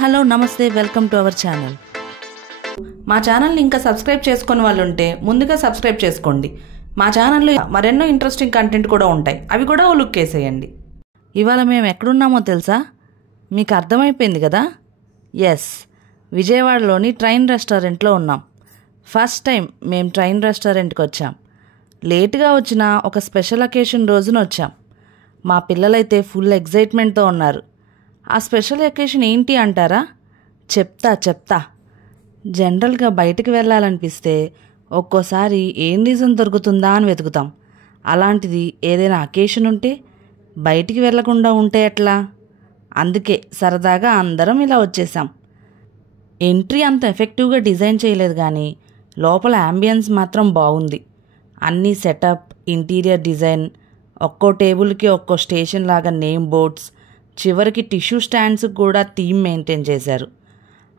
Hello నమస్తే welcome to our channel. మా ఛానల్ని ఇంకా సబ్స్క్రైబ్ చేసుకుని వాళ్ళు ఉంటే ముందుగా సబ్స్క్రైబ్ చేసుకోండి. మా ఛానల్లో మరెన్నో ఇంట్రెస్టింగ్ కంటెంట్ కూడా ఉంటాయి, అవి కూడా ఓ లుక్ వేసేయండి. ఇవాళ మేము ఎక్కడున్నామో తెలుసా? మీకు అర్థమైపోయింది కదా? ఎస్, విజయవాడలోని ట్రైన్ రెస్టారెంట్లో ఉన్నాం. ఫస్ట్ టైం మేము ట్రైన్ రెస్టారెంట్కి వచ్చాం. లేటుగా వచ్చిన ఒక స్పెషల్ అకేషన్ రోజున వచ్చాం. మా పిల్లలైతే ఫుల్ ఎగ్జైట్మెంట్తో ఉన్నారు. ఆ స్పెషల్ అకేషన్ ఏంటి అంటారా? చెప్తా. జనరల్గా బయటికి వెళ్ళాలనిపిస్తే ఒక్కోసారి ఏం రీజన్ దొరుకుతుందా అని వెతుకుతాం. అలాంటిది ఏదైనా అకేషన్ ఉంటే బయటికి వెళ్ళకుండా ఉంటే ఎట్లా? అందుకే సరదాగా అందరం ఇలా వచ్చేసాం. ఎంట్రీ అంత ఎఫెక్టివ్గా డిజైన్ చేయలేదు, కానీ లోపల యాంబియన్స్ మాత్రం బాగుంది. అన్ని సెటప్, ఇంటీరియర్ డిజైన్, ఒక్కో టేబుల్కి ఒక్కో స్టేషన్ లాగా నేమ్ బోర్డ్స్, చివరికి టిష్యూ స్టాండ్స్ కూడా థీమ్ మెయింటైన్ చేశారు.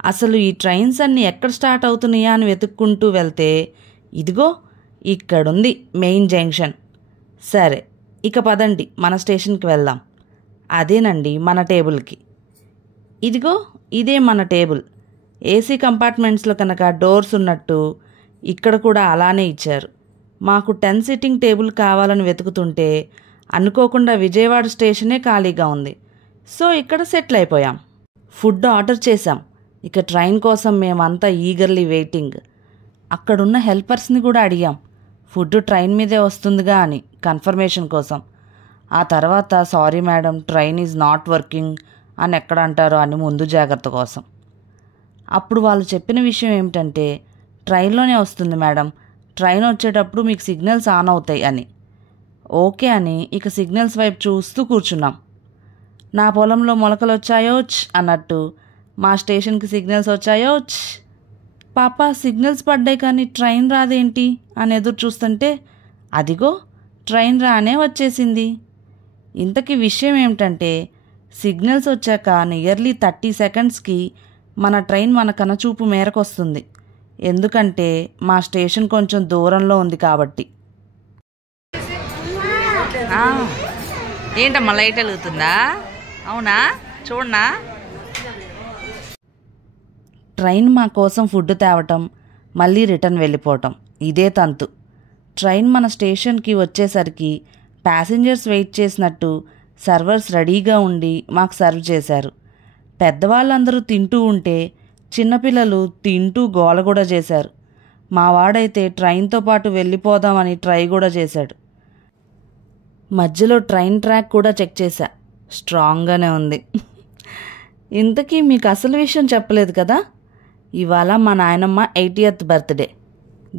అసలు ఈ ట్రైన్స్ అన్నీ ఎక్కడ స్టార్ట్ అవుతున్నాయా అని వెతుక్కుంటూ వెళ్తే ఇదిగో ఇక్కడుంది మెయిన్ జంక్షన్. సరే, ఇక పదండి మన స్టేషన్కి వెళ్దాం. అదేనండి మన టేబుల్కి. ఇదిగో ఇదే మన టేబుల్. ఏసీ కంపార్ట్మెంట్స్లో కనుక డోర్స్ ఉన్నట్టు ఇక్కడ కూడా అలానే ఇచ్చారు. మాకు 10 సిట్టింగ్ టేబుల్ కావాలని వెతుకుతుంటే అనుకోకుండా విజయవాడ స్టేషనే ఖాళీగా ఉంది. సో ఇక్కడ సెటిల్ అయిపోయాం. ఫుడ్ ఆర్డర్ చేశాం. ఇక ట్రైన్ కోసం మేమంతా ఈగర్లీ వెయిటింగ్. అక్కడున్న హెల్పర్స్ని కూడా అడిగాం, ఫుడ్ ట్రైన్ మీదే వస్తుందిగా అని కన్ఫర్మేషన్ కోసం. ఆ తర్వాత sorry madam, train is not working అని ఎక్కడ అంటారో అని ముందు జాగ్రత్త కోసం. అప్పుడు వాళ్ళు చెప్పిన విషయం ఏమిటంటే, ట్రైన్లోనే వస్తుంది మేడం, ట్రైన్ వచ్చేటప్పుడు మీకు సిగ్నల్స్ ఆన్ అవుతాయి అని. ఓకే అని ఇక సిగ్నల్స్ వైపు చూస్తూ కూర్చున్నాం. నా పొలంలో మొలకలు వచ్చాయోచ్ అన్నట్టు మా స్టేషన్కి సిగ్నల్స్ వచ్చాయోచ్. పాప సిగ్నల్స్ పడ్డాయి కానీ ట్రైన్ రాదేంటి అని ఎదురు చూస్తుంటే అదిగో ట్రైన్ రానే వచ్చేసింది. ఇంతకీ విషయం ఏమిటంటే, సిగ్నల్స్ వచ్చాక నియర్లీ 30 సెకండ్స్కి మన ట్రైన్ మన కనచూపు మేరకు వస్తుంది. ఎందుకంటే మా స్టేషన్ కొంచెం దూరంలో ఉంది కాబట్టి. ఏంటమ్మా లైట్ వెలుగుతుందా? అవునా, చూడనా. ట్రైన్ మా కోసం ఫుడ్ తేవటం, మళ్ళీ రిటర్న్ వెళ్ళిపోవటం, ఇదే తంతు. ట్రైన్ మన స్టేషన్కి వచ్చేసరికి ప్యాసింజర్స్ వెయిట్ చేసినట్టు సర్వర్స్ రెడీగా ఉండి మాకు సర్వ్ చేశారు. పెద్దవాళ్ళందరూ తింటూ ఉంటే చిన్నపిల్లలు తింటూ గోల కూడా చేశారు. మా వాడైతే ట్రైన్తో పాటు వెళ్ళిపోదామని ట్రై కూడా చేశాడు. మధ్యలో ట్రైన్ ట్రాక్ కూడా చెక్ చేశా, స్ట్రాంగ్గానే ఉంది. ఇంతకీ మీకు అసలు విషయం చెప్పలేదు కదా, ఇవాళ మా నాయనమ్మ 80th బర్త్డే.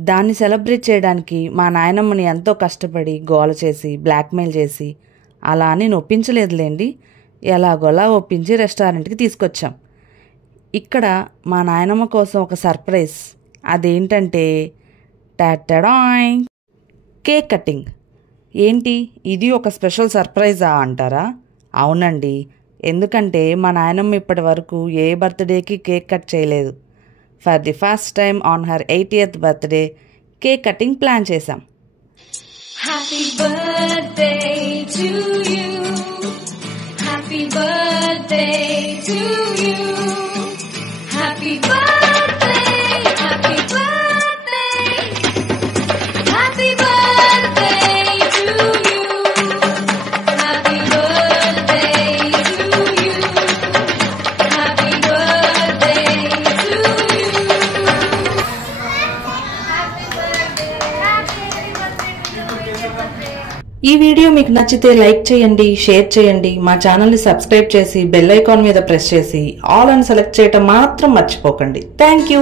దాన్ని సెలబ్రేట్ చేయడానికి మా నాయనమ్మని ఎంతో కష్టపడి గోల చేసి బ్లాక్మెయిల్ చేసి అలా అని నొప్పించలేదులేండి, ఎలాగోలా ఒప్పించి రెస్టారెంట్కి తీసుకొచ్చాం. ఇక్కడ మా నాయనమ్మ కోసం ఒక సర్ప్రైజ్. అదేంటంటే టాటాడాయ్, కేక్ కటింగ్. ఏంటి ఇది ఒక స్పెషల్ సర్ప్రైజా అంటారా? అవునండి, ఎందుకంటే మా నాయనమ్మ ఇప్పటి వరకు ఏ బర్త్డేకి కేక్ కట్ చేయలేదు. For the first time on her 80th birthday cake cutting plan చేశాం. Happy birthday to you. Happy birthday to you. Happy birthday, happy birthday. Happy birthday to you. Happy birthday to you. Happy birthday to you. Happy birthday, happy birthday. ఈ video మీకు నచ్చితే like చేయండి, share చేయండి. మా ఛానల్ని subscribe చేసి bell icon మీద press చేసి ఆల్ అని సెలెక్ట్ చేయటం మాత్రం మర్చిపోకండి. Thank you.